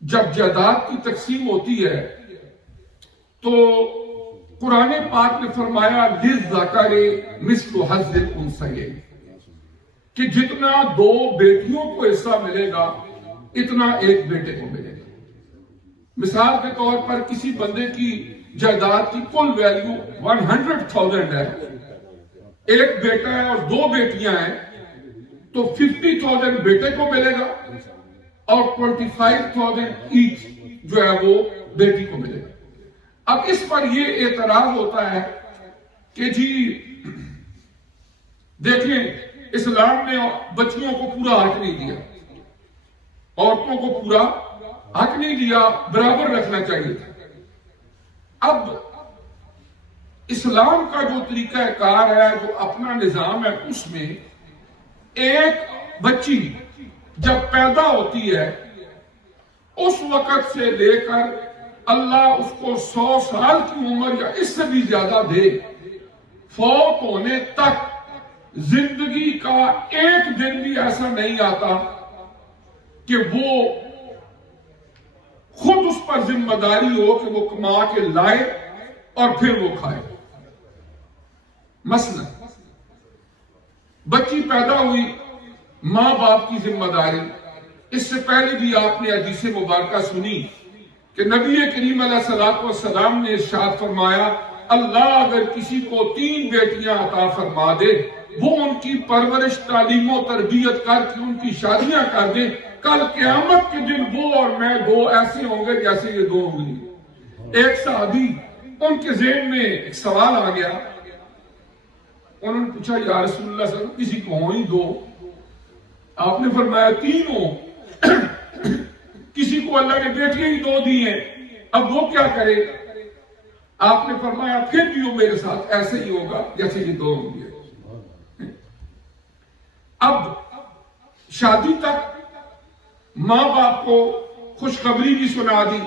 جب جائیداد کی تقسیم ہوتی ہے تو قرآن پاک نے فرمایا للذکر مثل حظ الانثیین کہ جتنا دو بیٹیوں کو حصہ ملے گا اتنا ایک بیٹے کو ملے گا۔ مثال کے طور پر کسی بندے کی جائیداد کی کل ویلیو 100,000 ہے، ایک بیٹا ہے اور دو بیٹیاں ہیں، تو 50,000 بیٹے کو ملے گا اور 25,000 ایچ جو ہے وہ بیٹی کو ملے گا۔ اب اس پر یہ اعتراض ہوتا ہے کہ جی دیکھیں اسلام نے بچیوں کو پورا حق نہیں دیا، عورتوں کو پورا حق نہیں دیا، برابر رکھنا چاہیے تھا۔ اب اسلام کا جو طریقہ کار ہے، جو اپنا نظام ہے، اس میں ایک بچی جب پیدا ہوتی ہے اس وقت سے لے کر اللہ اس کو 100 سال کی عمر یا اس سے بھی زیادہ دے، فوت ہونے تک زندگی کا ایک دن بھی ایسا نہیں آتا کہ وہ خود اس پر ذمہ داری ہو کہ وہ کما کے لائے اور پھر وہ کھائے۔ مثلا بچی پیدا ہوئی، ماں باپ کی ذمہ داری، اس سے پہلے بھی آپ نے حدیث مبارکہ سنی کہ نبی کریم علیہ الصلوۃ والسلام نے ارشاد فرمایا اللہ اگر کسی کو 3 بیٹیاں عطا فرما دے، وہ ان کی پرورش، تعلیم و تربیت کر کے ان کی شادیاں کر دے، کل قیامت کے دن وہ اور میں 2 ایسے ہوں گے جیسے یہ 2 انگلی۔ ایک صحابی ان کے ذہن میں ایک سوال آ گیا، انہوں نے پوچھا یا رسول اللہ صلی اللہ علیہ وسلم کسی کو ہوں ہی 2، آپ نے فرمایا 3 ہوں، کسی کو اللہ نے بیٹیاں ہی 2 دی ہیں، اب وہ کیا کرے؟ آپ نے فرمایا پھر بھی وہ میرے ساتھ ایسے ہی ہوگا جیسے یہ 2 ہوں گے۔ اب شادی تک ماں باپ کو خوشخبری بھی سنا دی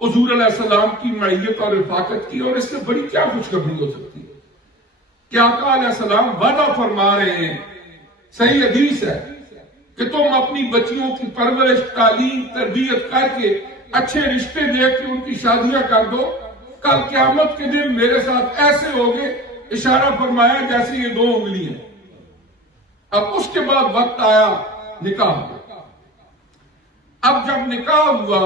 حضور علیہ السلام کی معیت اور رفاقت کی، اور اس سے بڑی کیا خوشخبری ہو سکتی ہے کہ آقا علیہ السلام وعدہ فرما رہے ہیں، صحیح حدیث ہے کہ تم اپنی بچیوں کی پرورش، تعلیم، تربیت کر کے اچھے رشتے دے کے ان کی شادیاں کر دو، کل قیامت کے دن میرے ساتھ ایسے ہوگے، اشارہ فرمایا جیسے یہ 2 انگلی ہیں۔ اب اس کے بعد وقت آیا نکاح کا۔ اب جب نکاح ہوا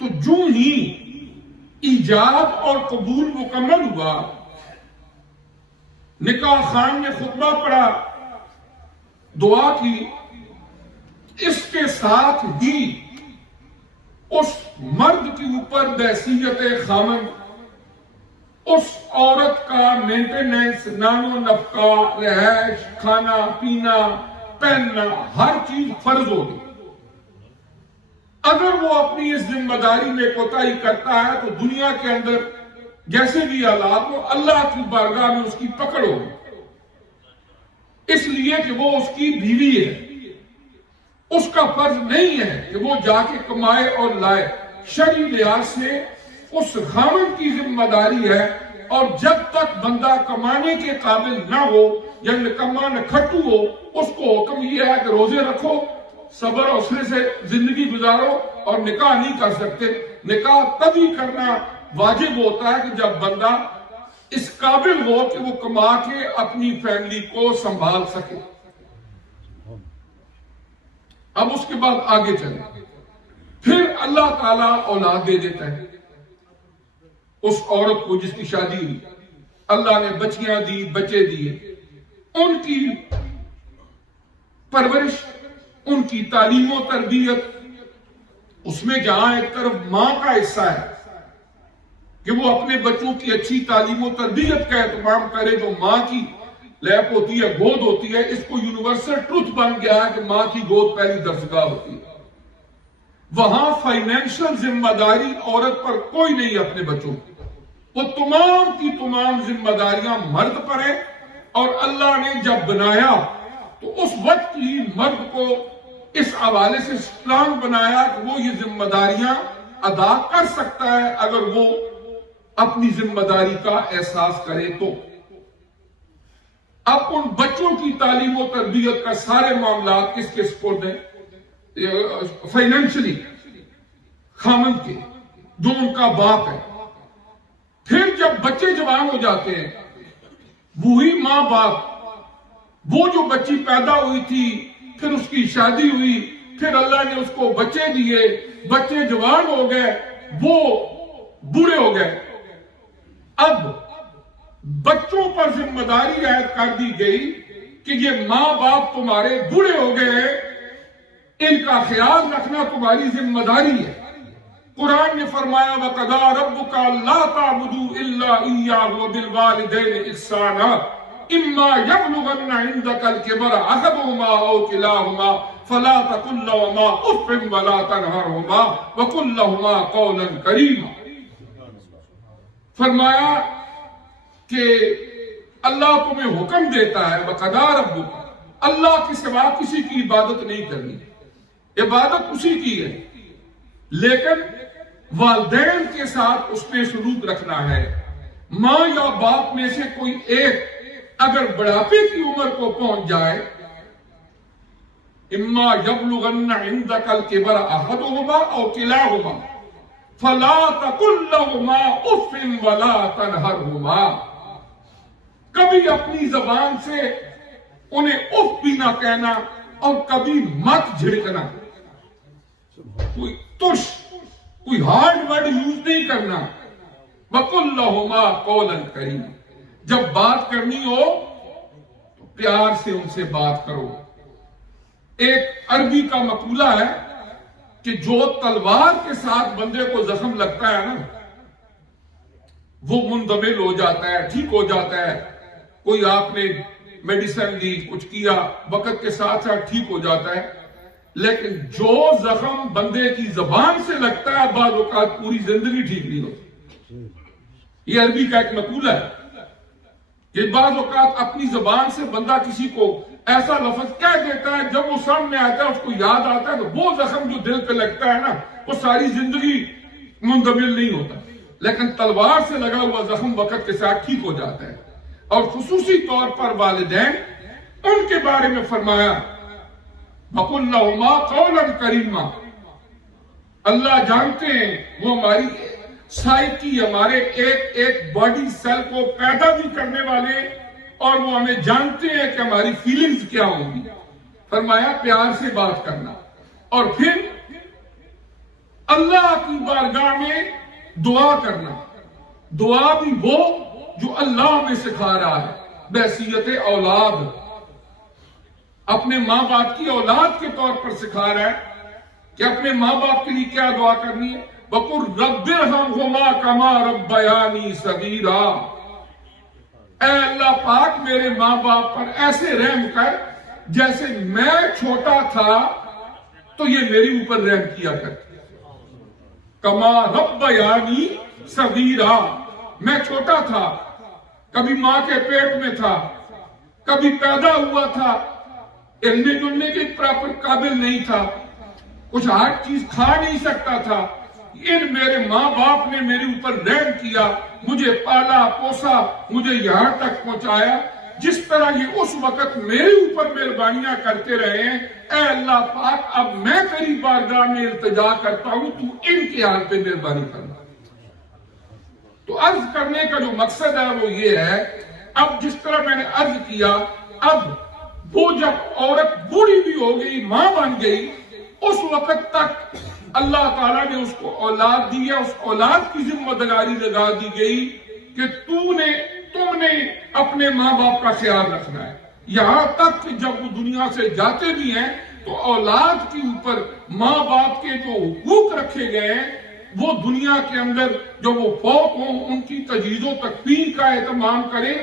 تو جو ہی ایجاب اور قبول مکمل ہوا، نکاح خان نے خطبہ پڑھا، دعا کی، اس کے ساتھ ہی اس مرد کے اوپر بحیثیت خامند اس عورت کا مینٹیننس، نان و نفقہ، رہائش، کھانا پینا، پہننا، ہر چیز فرض ہوگی۔ اگر وہ اپنی اس ذمہ داری میں کوتاہی کرتا ہے تو دنیا کے اندر جیسے بھی حالات ہو، اللہ کی بارگاہ میں اس کی پکڑ ہوگی، اس لیے کہ وہ اس کی بیوی ہے، اس کا فرض نہیں ہے کہ وہ جا کے کمائے اور لائے، شرعی لحاظ سے اس خامند کی ذمہ داری ہے، اور جب تک بندہ کمانے کے قابل نہ ہو یا نکما نہ کھٹو ہو، اس کو حکم یہ ہے کہ روزے رکھو، صبر حوصلے سے زندگی گزارو، اور نکاح نہیں کر سکتے۔ نکاح تبھی کرنا واجب ہوتا ہے کہ جب بندہ اس قابل ہو کہ وہ کما کے اپنی فیملی کو سنبھال سکے۔ اب اس کے بعد آگے چلیں، پھر اللہ تعالیٰ اولاد دے دیتا ہے اس عورت کو جس کی شادی ہوئی، اللہ نے بچیاں دی، بچے دیے، ان کی پرورش، ان کی تعلیم و تربیت، اس میں جہاں ایک طرف ماں کا حصہ ہے کہ وہ اپنے بچوں کی اچھی تعلیم و تربیت کا اہتمام کرے، جو ماں کی لیپ ہوتی ہے، گود ہوتی ہے، اس کو یونیورسل ٹروتھ بن گیا ہے کہ ماں کی گود پہلی درسگاہ ہوتی ہے۔ وہاں فائنینشل ذمہ داری عورت پر کوئی نہیں اپنے بچوں کی، وہ تمام کی تمام ذمہ داریاں مرد پر ہیں، اور اللہ نے جب بنایا تو اس وقت ہی مرد کو اس حوالے سے اسٹرانگ بنایا کہ وہ یہ ذمہ داریاں ادا کر سکتا ہے اگر وہ اپنی ذمہ داری کا احساس کرے تو۔ اب ان بچوں کی تعلیم و تربیت کا سارے معاملات کس کے سپرد ہیں؟ فائنینشلی خامند کے جو ان کا باپ ہے. پھر جب بچے جوان ہو جاتے ہیں وہی ماں باپ وہ جو بچی پیدا ہوئی تھی پھر اس کی شادی ہوئی پھر اللہ نے اس کو بچے دیے بچے جوان ہو گئے وہ بوڑھے ہو گئے. اب بچوں پر ذمہ داری عائد کر دی گئی کہ یہ ماں باپ تمہارے بوڑھے ہو گئے ان کا خیال رکھنا تمہاری ذمہ داری ہے. قرآن نے فرمایا وَقَضَىٰ رَبُّكَ أَلَّا تَعْبُدُوا إِلَّا إِيَّاهُ وَبِالْوَالِدَيْنِ إِحْسَانًا إِمَّا يَبْلُغَنَّ عِندَكَ الْكِبَرَ أَحَدُهُمَا أَوْ كِلَاهُمَا فَلَا تَقُل لَّهُمَا أُفٍّ وَلَا تَنْهَرْهُمَا وَقُل لَّهُمَا قَوْلًا كَرِيمًا. فرمایا کہ اللہ تمہیں حکم دیتا ہے وَقَضَىٰ رَبُّكَ اللہ کے سوا کسی کی عبادت نہیں کرنی عبادت اسی کی ہے لیکن والدین کے ساتھ اس میں سلوک رکھنا ہے. ماں یا باپ میں سے کوئی ایک اگر بڑھاپے کی عمر کو پہنچ جائے اما یبلغن عندک الکبر احدهما او کلاهما فلا تقل لهما اف ولا تنهرهما کبھی اپنی زبان سے انہیں اف بھی نہ کہنا اور کبھی مت جھڑکنا کوئی ترش کوئی ہارڈ ورڈ یوز نہیں کرنا. وَقُلْ لَهُمَا قَوْلًا كَرِيمًا جب بات کرنی ہو تو پیار سے ان سے بات کرو. ایک عربی کا مقولہ ہے کہ جو تلوار کے ساتھ بندے کو زخم لگتا ہے نا وہ مندمل ہو جاتا ہے ٹھیک ہو جاتا ہے. کوئی آپ نے میڈیسن لی کچھ کیا وقت کے ساتھ ساتھ ٹھیک ہو جاتا ہے لیکن جو زخم بندے کی زبان سے لگتا ہے بعض اوقات پوری زندگی ٹھیک نہیں ہوتی. یہ عربی کا ایک مقولہ ہے کہ بعض اوقات اپنی زبان سے بندہ کسی کو ایسا لفظ کہہ دیتا ہے جب وہ سامنے آتا ہے اس کو یاد آتا ہے تو وہ زخم جو دل پہ لگتا ہے نا وہ ساری زندگی مندمل نہیں ہوتا لیکن تلوار سے لگا ہوا زخم وقت کے ساتھ ٹھیک ہو جاتا ہے. اور خصوصی طور پر والدین ان کے بارے میں فرمایا وَقُلْ لَهُمَا قَوْلًا كَرِيمًا اللہ جانتے ہیں وہ ہماری سائیکی ہمارے ایک ایک باڈی سیل کو پیدا بھی کرنے والے اور وہ ہمیں جانتے ہیں کہ ہماری فیلنگز کیا ہوں گی. فرمایا پیار سے بات کرنا اور پھر اللہ کی بارگاہ میں دعا کرنا. دعا بھی وہ جو اللہ ہمیں سکھا رہا ہے بحیثیت اولاد اپنے ماں باپ کی اولاد کے طور پر سکھا رہا ہے کہ اپنے ماں باپ کے لیے کیا دعا کرنی ہے. وَقُلْ رَبِّ ارْحَمْهُمَا كَمَا رَبَّيَانِي صَغِيرًا اے اللہ پاک میرے ماں باپ پر ایسے رحم کر جیسے میں چھوٹا تھا تو یہ میری اوپر رحم کیا کرتے. کما ربیانی صغیرا میں چھوٹا تھا کبھی ماں کے پیٹ میں تھا کبھی پیدا ہوا تھا ہلنے جلنے کے پراپر قابل نہیں تھا کچھ ہر چیز کھا نہیں سکتا تھا. ان میرے ماں باپ نے میرے اوپر رحم کیا مجھے پالا پوسا مجھے یہاں تک پہنچایا. جس طرح یہ اس وقت میرے اوپر مہربانیاں کرتے رہے ہیں اے اللہ پاک اب میں تیری بارگاہ میں التجا کرتا ہوں تو ان کے حال پہ مہربانی کرنا. تو عرض کرنے کا جو مقصد ہے وہ یہ ہے اب جس طرح میں نے عرض کیا اب وہ جب عورت بوڑھی بھی ہو گئی ماں بن گئی اس وقت تک اللہ تعالیٰ نے اس کو اولاد دی ہے. اس اولاد کی ذمہ داری لگا دی گئی کہ تم نے اپنے ماں باپ کا خیال رکھنا ہے. یہاں تک کہ جب وہ دنیا سے جاتے بھی ہیں تو اولاد کے اوپر ماں باپ کے جو حقوق رکھے گئے ہیں وہ دنیا کے اندر جو وہ فوت ہوں ان کی تجہیز و تکفین کا اہتمام کریں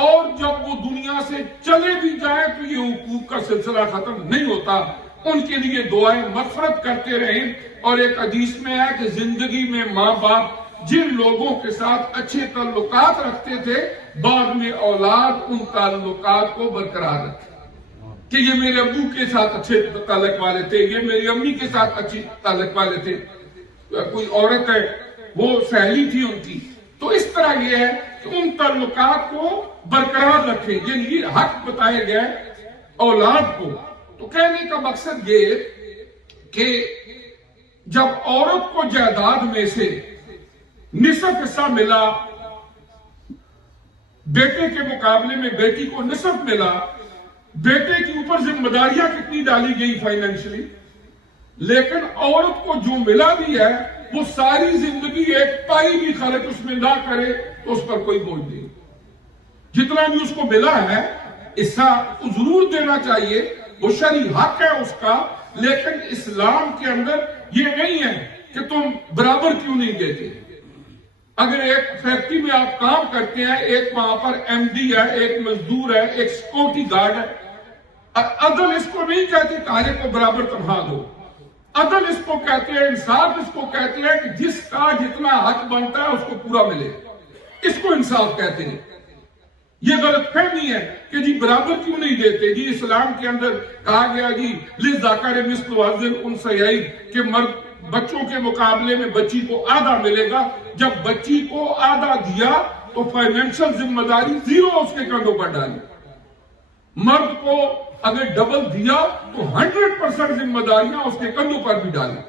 اور جب وہ دنیا سے چلے بھی جائیں تو یہ حقوق کا سلسلہ ختم نہیں ہوتا. ان کے لیے دعائیں مغفرت کرتے رہیں. اور ایک حدیث میں ہے کہ زندگی میں ماں باپ جن لوگوں کے ساتھ اچھے تعلقات رکھتے تھے بعد میں اولاد ان تعلقات کو برقرار رکھے کہ یہ میرے ابو کے ساتھ اچھے تعلق والے تھے یہ میری امی کے ساتھ اچھی تعلق والے تھے. کوئی عورت ہے وہ سہیلی تھی ان کی تو اس طرح یہ ہے کہ ان تعلقات کو برقرار رکھیں. یہ حق بتائے گئے اولاد کو. تو کہنے کا مقصد یہ کہ جب عورت کو جائیداد میں سے نصف حصہ ملا، بیٹے کے مقابلے میں بیٹی کو نصف ملا، بیٹے کے اوپر ذمہ داریاں کتنی ڈالی گئی فائنینشلی، لیکن عورت کو جو ملا بھی ہے وہ ساری زندگی ایک پائی بھی خرچ اس میں نہ کرے تو اس پر کوئی بوجھ نہیں. جتنا بھی اس کو ملا ہے حصہ ضرور دینا چاہیے، وہ شرعی حق ہے اس کا، لیکن اسلام کے اندر یہ نہیں ہے کہ تم برابر کیوں نہیں دیتے. اگر ایک فیکٹری میں آپ کام کرتے ہیں، ایک وہاں پر ایم ڈی ہے، ایک مزدور ہے، ایک سیکورٹی گارڈ ہے، عدل اس کو نہیں کہتے کہ ہر ایک کو برابر تنخواہ دو. عدل اس کو کہتے ہیں، انصاف اس کو کہتے ہیں کہ جس کا جتنا حق بنتا ہے اس کو پورا ملے، اس کو انصاف کہتے ہیں. یہ غلط فہمی ہے کہ جی برابر کیوں نہیں دیتے. جی اسلام کے اندر کہا گیا جی للذکر مثل حظ الانثیین کہ مرد بچوں کے مقابلے میں بچی کو آدھا ملے گا. جب بچی کو آدھا دیا تو فائنینشل ذمہ داری زیرو اس کے کندھوں پر ڈالی. مرد کو اگر ڈبل دیا تو 100% ذمہ داریاں اس کے کندھوں پر بھی ڈالی.